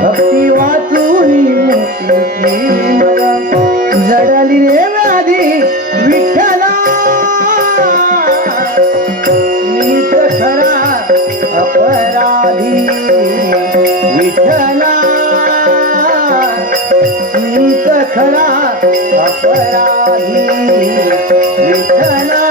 भक्ती वाचून जडली रे व्याधी विठ्ठला. मीच खरा अपराधी विठ्ठला. मीच खरा अपराधी विठ्ठला.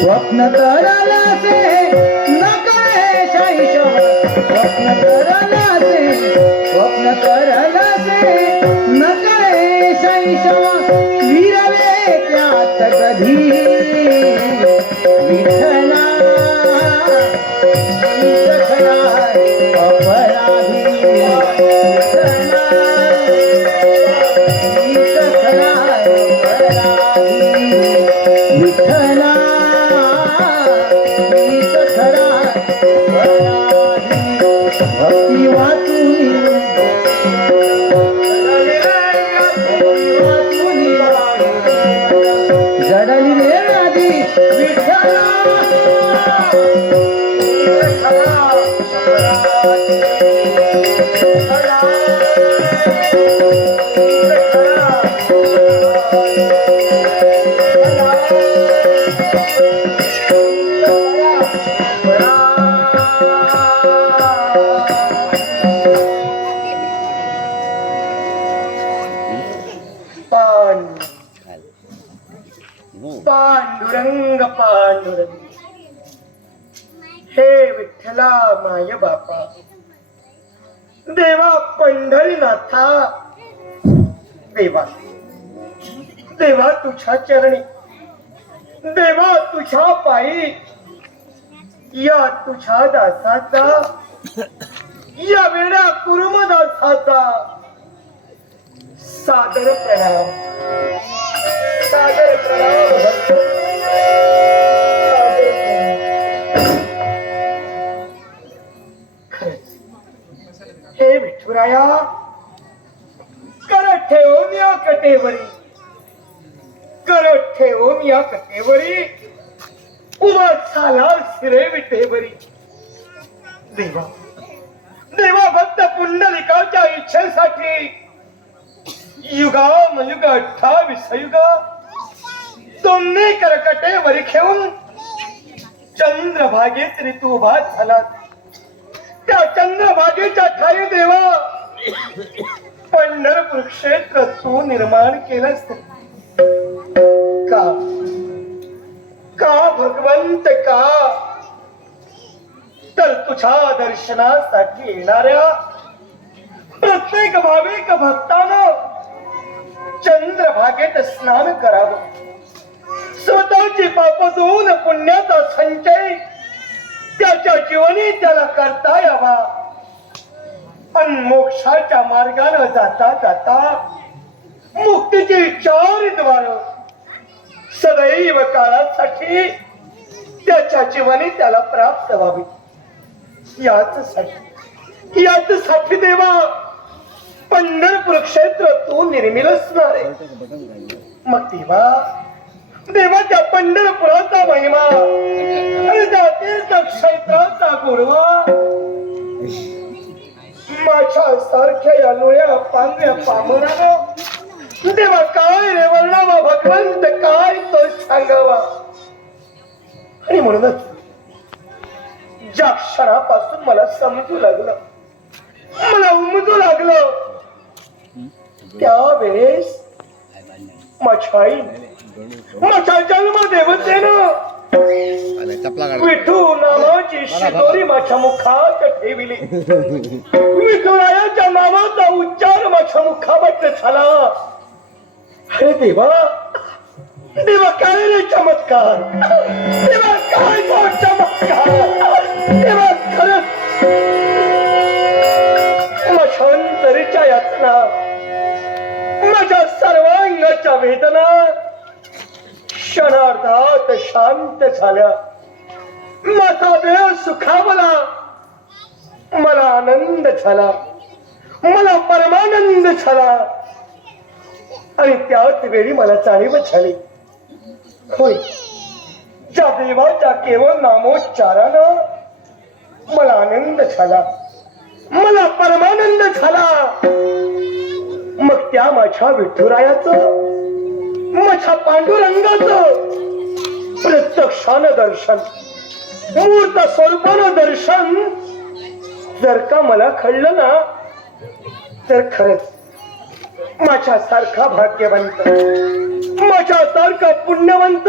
स्वप्न मीच खरा अपराधी ज्ञानेशाचे स्वप्न तरलाचे स्वप्न तरलाचे स्वप्न तरलाचे नकळे शैशव विरले त्यात कधी? विठ्ठल देवा पंढरीनाथा. देवा. देवा तुझ्या चरणी. देवा तुझ्या पायी. या तुझ्या दासाचा. या वेळा कुरुमदासाचा. सादर प्रणाम. सादर प्रणाम. हे विठुराया कर ठेवून या कटेवरी. कर ठेवून या कटेवरी. उभा झाला शिरे विटेवरी. देवा देवा भक्त पुंडलिकाच्या इच्छेसाठी. युगा मयुग अठ्ठावीस युग दोन्ही करकटे वरी घेऊन चंद्रभागेत ऋतुभात झाला. त्या चंद्रभागेच्या ठाई देवा. पंढरपूर क्षेत्र तू निर्माण केलंस का? का भगवंत का? तर तुझ्या दर्शनासाठी येणाऱ्या प्रत्येक भाविक भक्तानं चंद्रभागेत स्नान करावं. स्वतःची पाप धुवून पुण्याचा संचय त्याच्या जीवनी त्याला करता यावा. आणि मोक्षाच्या मार्गाने जाता जाता मुक्तीची चार द्वार सदैव काळासाठी त्याच्या जीवनी त्याला प्राप्त व्हावी. याच साठी याच साठी देवा पंढरपूर क्षेत्र तू निर्मिलसणार आहे मग तेव्हा देवाच्या पंढरपुराचा महिमा. आणि त्या क्षेत्राचा माझ्या सारख्या या लोया पांढऱ्या पामरानं देवा काय रे वर्णावा भगवंत काय तो सांगावा? आणि म्हणूनच ज्या क्षणापासून मला समजू लागलं मला उमजू लागलं त्यावेळेस माझ्या आई माझ्या जन्म देवतेनं विठू नामाची शिदोरी माझ्या मुखात ठेविली. विठुरायाच्या नावाचा उच्चार माझ्या मुखाबाट झाला. अरे देवा. देवा काय रे चमत्कार? देवा काय तो चमत्कार? देवा खरंच. माझ्या अंतरीच्या यातना. माझ्या सर्वांगाच्या वेदना क्षणार्धात शांत झाल्या. माझा वेळ सुखावला. मला आनंद झाला. मला परमानंद झाला. आणि त्याच वेळी मला जाणीव झाली. होय. ज्या देवाच्या केवळ नामोच्चारानं मला आनंद झाला. मला परमानंद झाला. मग त्या माझ्या विठुरायाचं माझ्या पांडुरंगाचं प्रत्यक्षान दर्शन मूर्त स्वरूपानं दर्शन. जर का मला कळलं ना तर खरंच माझ्यासारखा भाग्यवंत माझ्यासारखा पुण्यवंत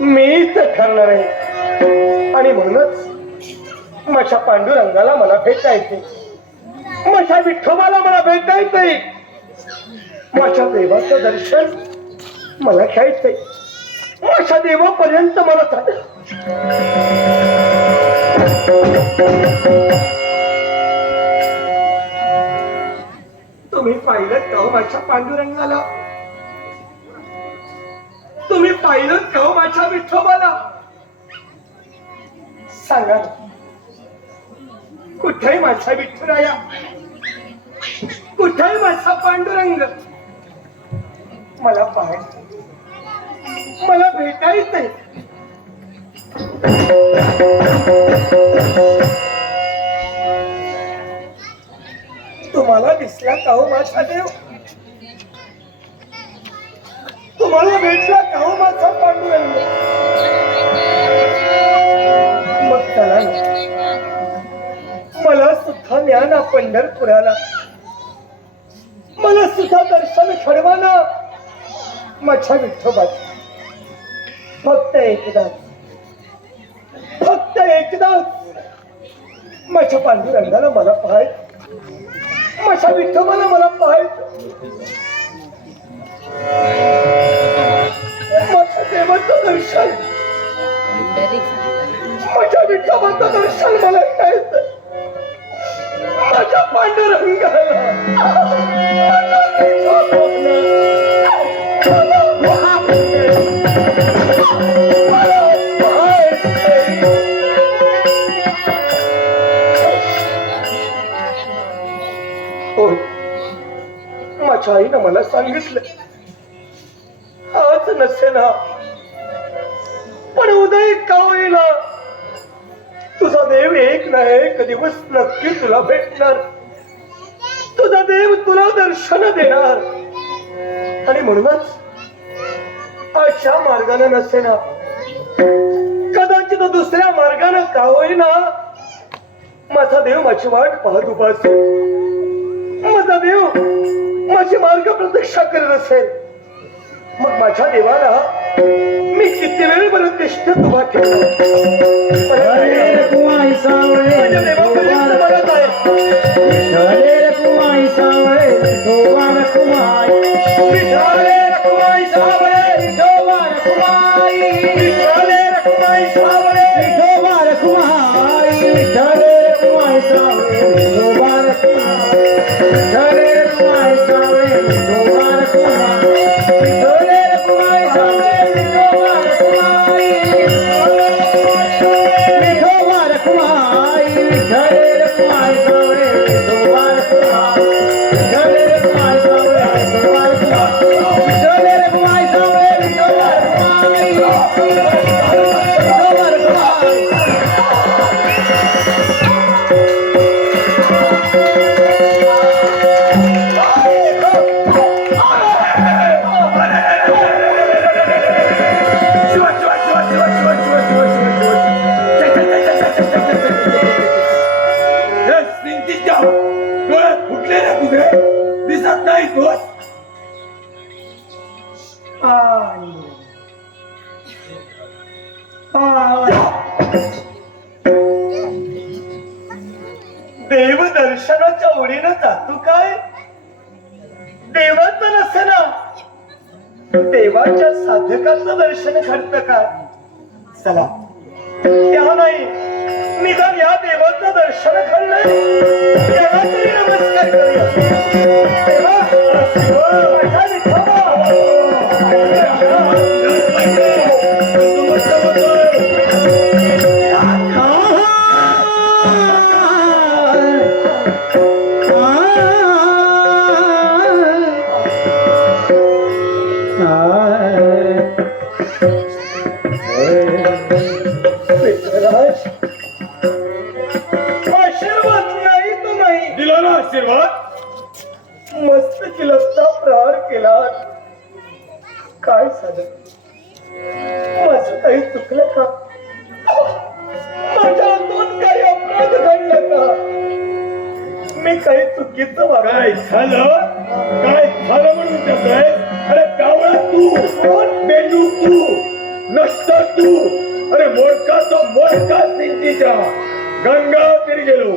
मीच ठरणार आहे. आणि म्हणूनच माझ्या पांडुरंगाला मला भेटायचे माझ्या विठोबाला मला भेटायचंय. माझ्या देवाचं दर्शन मला घ्यायचंय. माझ्या देवापर्यंत मला तुम्ही पाहिलं का हो माझ्या पांडुरंगाला? तुम्ही पाहिलं का हो माझ्या विठोबाला? सांगा कुठे माझा विठुराया? कुठे माझा पांडुरंग? मला पाहायचं मला भेटायचंय. तुम्हाला दिसला का हो माझा देव? तुम्हाला भेटला का हो माझा पांडुरंग? मग चला मला सुद्धा ज्ञान पंढरपुराला. मला सुद्धा दर्शन घडवा ना माझ्या विठोबात फक्त एकदाच फक्त एकदाच माझ्या पांडुरंगाला मला पाहाय माझ्या विठोबाला मला पाहाय माझ्या देवाचं दर्शन. माझ्या विठोबाचं दर्शन मला घ्यायचं. माझ्या पांडुरंगाला. माझ्या विठोबाला. माझ्या आईनं मला सांगितलं. आज नसे ना पण उदय का होईना? तुझा देव एक ना एक दिवस नक्की तुला भेटणार. तुझा देव तुला दर्शन देणार. आणि म्हणूनच अशा मार्गाने नसे ना कदाचित दुसऱ्या मार्गाने का होईना? माझा देव माझी वाट पाहत उभा माझा देव माझी मार्ग प्रतीक्षा करत असेल. मग माझ्या देवाला मी किती वेळ बरं तिष्ठत उभा केला Música दिसत नाही तोच देव दर्शनाच्या ओढीनं जातो काय? देवाचं नसतं ना देवाच्या साधकाचं दर्शन घडतं का चला. त्या नाही. निदान या देवाचं दर्शन घडलंय त्याला तरी नमस्कार करूया. आशीर्वाद मस्त चिलकता प्रहार केला. काय झालं? माझं काही चुकलं का? माझ्या हातून काही अपराध घडला का? मी काही चुकीचं वागलं. काय झालं? काय झालं म्हणून विचारतोय अरे कावळा तू. मेंदू तू. नष्ट तू. अरे मोडका तो मोडका सिंधीच्या गंगा तीरी गेलो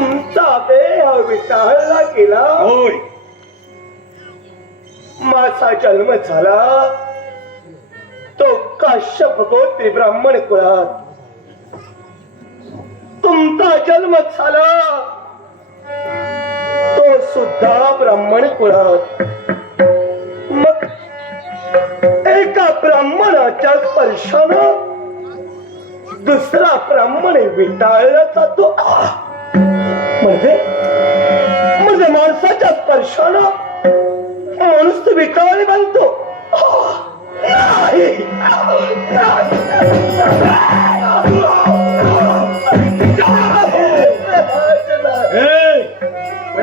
तुमचा देह विटाळला गेला. होय. माझा जन्म झाला. तो काश्यप गोत्री ब्राह्मण कुळात. तुमचा जन्म झाला. तो सुद्धा ब्राह्मण कुळात. मग एका ब्राह्मणाच्या स्पर्शानं दुसरा ब्राह्मण विटाळला जातो. म्हणजे म्हणजे माणसाच्या स्पर्शानं माणूस तर विटावाने बांधतो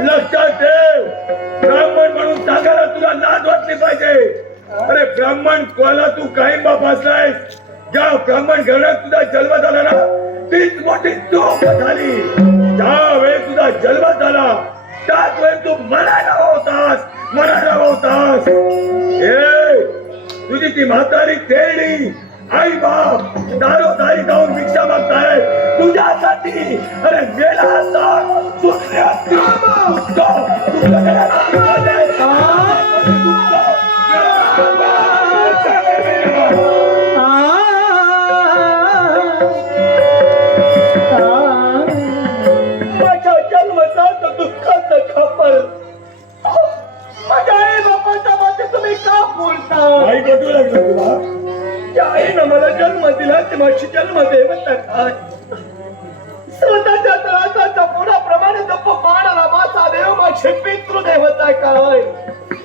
लक्षात ठेव. ब्राह्मण म्हणून सांगायला तुला लाज वाटली पाहिजे. अरे ब्राह्मण कोला तू काही बाप असलायस? ज्या ब्राह्मण घरात तुझा जन्म झाला ना तीच मोठी चोप झाली. ज्या वेळी तुझा जन्म झाला त्याच वेळी तू मरायला होतास मरायला होतास. ए तुझी ती म्हातारी तेरडी आई बाप दारो दारी जाऊन भिक्षा मागताय. तुझ्यासाठी अरे मेला असता सुटले असते. दुःख,